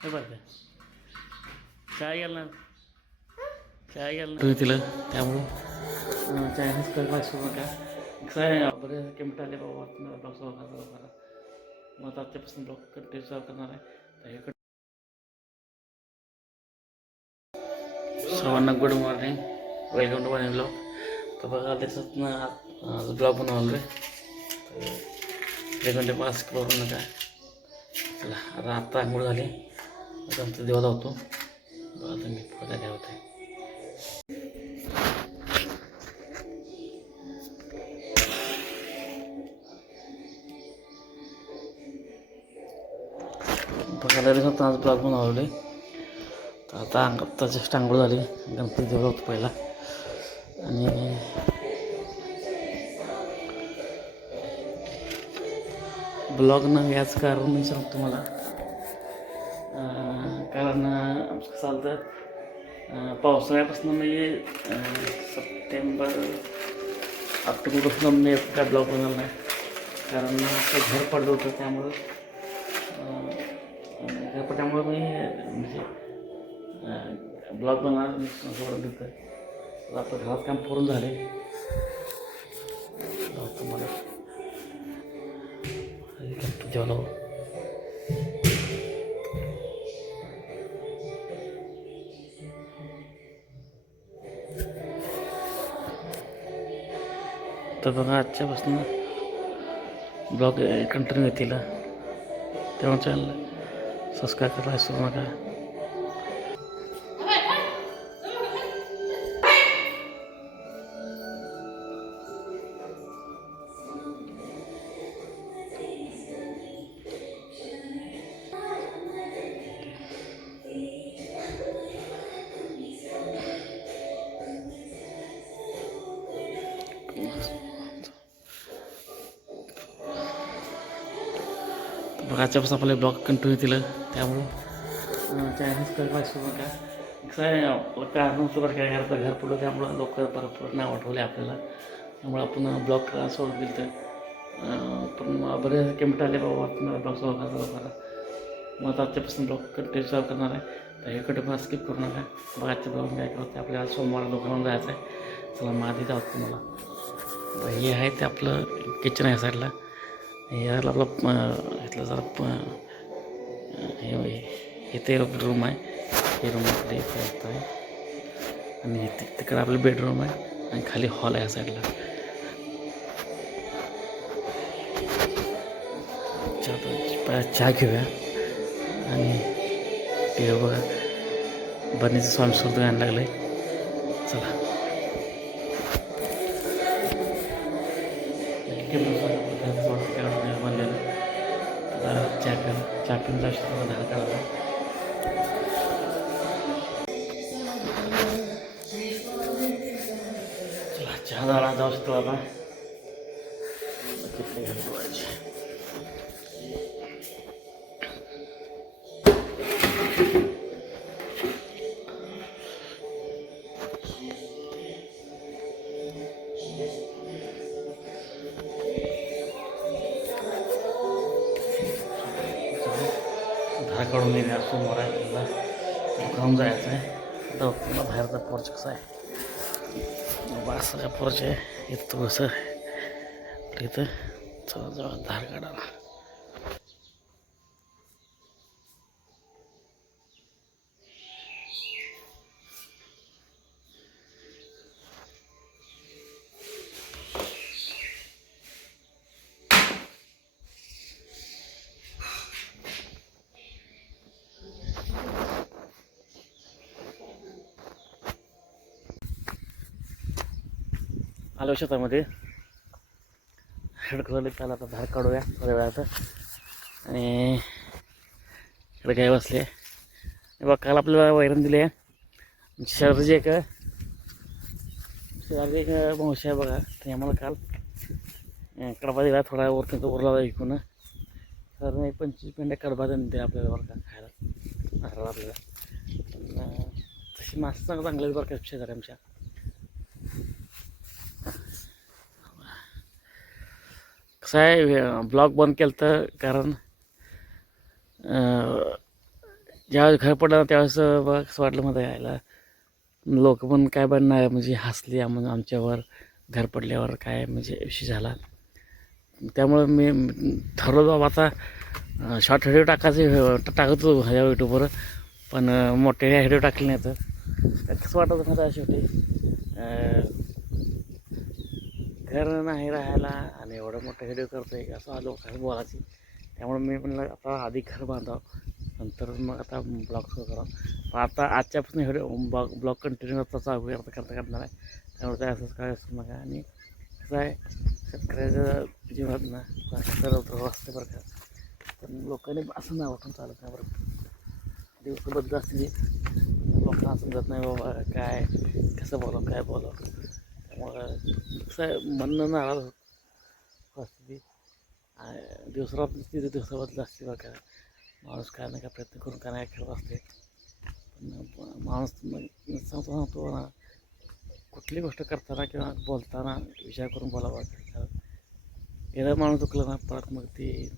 हे बघा चाय गेला चाय गेला तिला त्यामुळं चायनीज करायला सुरू नका कसं आहे बरेच केमिट आले बाबा तुम्हाला ब्लॉग चालू करा मग आजच्यापासून ब्लॉग कंटिन्यू चालू करणार आहे तर हे सर्वांना good morning welcome to my blog तर बघा त्याच्यात ब्लॉग बनवलो आहे तर 1 घंटे मास्क करू नका चला आता आत्ता आंघोळ झाली आता आमचं देवा लावतो बघा तुम्ही पुढे काय होतं आहे बघायला जस्ट आज ब्लॉग बनवले तर आता जस्ट आंघोळ झाली गणपती देवा होतो पहिला आणि ब्लॉग न याच कारण मी सांगतो मला कारण आमचं कसं चालतं पावसाळ्यापासून मी सप्टेंबर ऑक्टोबरपासून मी काय ब्लॉग बनवला नाही कारण ते घर पडलं होतं त्यामुळं त्यामुळं मी म्हणजे ब्लॉग बनवणार मी सोडून देतं आपलं घरात काम पूर्ण झाले तुम्हाला जेवण तर बघा आजच्यापासून ब्लॉग कंटिन्यू येतील तेव्हा चॅनल सबस्क्राईब करायला विसरू नका बघा आजच्यापासून आपले ब्लॉग कंटिन्यू केलं त्यामुळं चायनीज करायला विसरू नका कसं आहे आपलं कारण बरं काय घरात घर पडलं त्यामुळं लोक परत नाव आठवले आपल्याला त्यामुळे आपण ब्लॉग करायला सोडून दिलं तर पण बरेच केमिट आले बाबा तुम्हाला ब्लॉग चालू करा मग आजच्यापासून ब्लॉग कंटिन्यू चालू करणार आहे तर हे कंटिन्यू स्किप करू नका बघा आजच्या ब्लॉग काय करते आपल्याला सोमवार दुकानावर जायचं आहे चला मग आधी जाऊ तुम्हाला हे आहे ते आपलं किचन आहे साईडला याला आपलं इथलं जरा इथे रूम आहे हे रूम आपले इथे आहे आणि तिकडे आपलं बेडरूम आहे आणि खाली हॉल आहे या साईडला चहा घेऊया आणि ते बघा बनीचं स्वामी सुद्धा गाणं लागलं आहे चला बनलेलं चहा पिऊन जाऊ शकतो धार काढायला चला चहा झाला जाऊ शकतो आता धार काढून येणार सोमवार आहे त्याला दुकानात जायचं आहे आता पुन्हा बाहेरचा पोर्च कसा आहे बास सगळ्या पोर्च आहे इथं थोडंसं इथं चला जाऊ धार काढायला आलो शेतामध्ये खडक झाले त्याला आता धार काढूया थोड्या वेळात आणि इकडे गाय बसले बघा काल आपल्याला वैरण दिली आहे शहराची एक मावशी आहे बघा ते आम्हाला काल कडबा दिला थोडा उरला विकून कारण 25 पेंड्या कडबा देते आपल्याला बरं का खायला आपल्याला तशी माणसं चांगल्याच बरं का शेजारी आमच्या कसं आहे ब्लॉग बंद केलं तर कारण ज्यावेळेस घर पडलं ना त्यावेळेस बघा कसं वाटलं मध्ये यायला. लोक पण काय बनणार म्हणजे हसले आमच्यावर घर पडल्यावर काय म्हणजे विषय झाला. त्यामुळं मी ठरवलं बाबा आता शॉर्ट व्हिडिओ टाकत होतो ह्या यूट्यूबवर, पण मोठे व्हिडिओ टाकले नाही तर कसं वाटत होतं त्या शेवटी घर नाही राहायला आणि एवढं मोठं व्हिडिओ करतो आहे असं लोकांना बोलायची. त्यामुळे मी म्हणलं आता आधी घर बांधावं नंतर मग आता ब्लॉग सुरू करावं. पण आता आजच्यापासून व्हिडिओ ब्लॉग कंटिन्यू करता करणार आहे. त्यामुळे काय असंच काय असू नका. आणि कसं आहे शेतकऱ्याचं जीवनात ना तर असते बरं का. पण लोकांनी असं नाही वाटून चालत नाही बरं. दिवस बदलत असते लोकांना समजत नाही बाबा काय कसं बोलावं काय बोलावं. त्यामुळं कसं आहे म्हणणं नाराज असते ती दिवसरात तिथे दिवसाबद्दल असते बरं का. माणूस काय नाही काय प्रयत्न करून काय नाही खेळत असते. पण माणूस सांगतो ना कुठली गोष्ट करताना किंवा बोलताना विचार करून बोलावा. एकदा माणूस चुकलं ना परत मग ती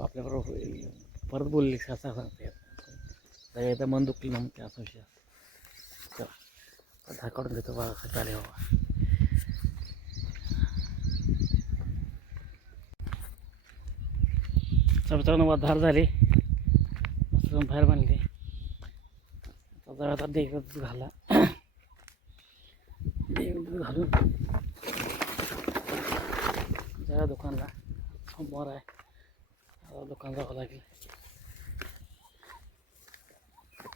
आपल्याबरोबर परत बोलली असं सांगते. एकदा मन दुखलं ना मग ते असा विषय असतो. चला धार काढून घेतो बघा कसं आले बाबा. मित्रांनो धार झाली मस्त बाहेर बांधली. आता देख घाला घालून जरा दुकानला सोमवार आहे दुकान जावं लागेल.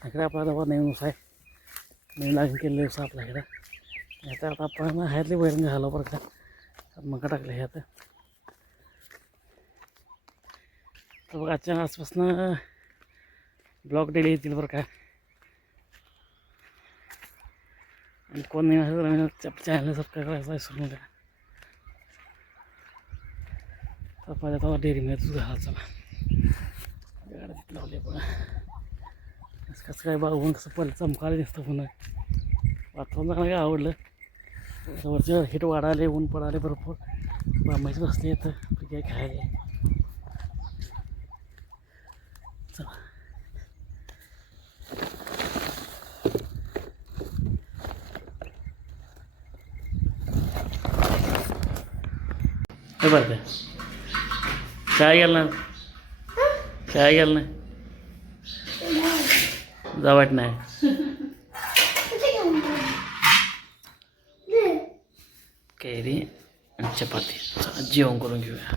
इकडे आपला जवळ नवीन ऊस आहे. नवीन लागून केलेले ऊस आपल्या इकडं. आता आपण ह्यातले वैरण घालो बरं का. मका टाकले हे आता. तर बघ आजच्या आजपासून ब्लॉग डेली येतील बरं का. आणि कोण नवीन चॅनल सबस्क्राईब करायचं विसरू नका. तर पाहिजे तेव्हा डेअरीमध्ये दूध घालायचं गाडी लावले बघा. कसं काय बघून कसं पहिलं चमकायला दिसतं पुन्हा. वातावरण चांगलं काय आवडलं. वरच्या हिट वाढाले ऊन पडाले भरपूर. बांबाईच बसले येतं काय खायला. चला हे बरं का चहा गेला ना चहा गेला नाही जावट नाही कैरी आणि चपाती. चला जेवण करून घेऊया.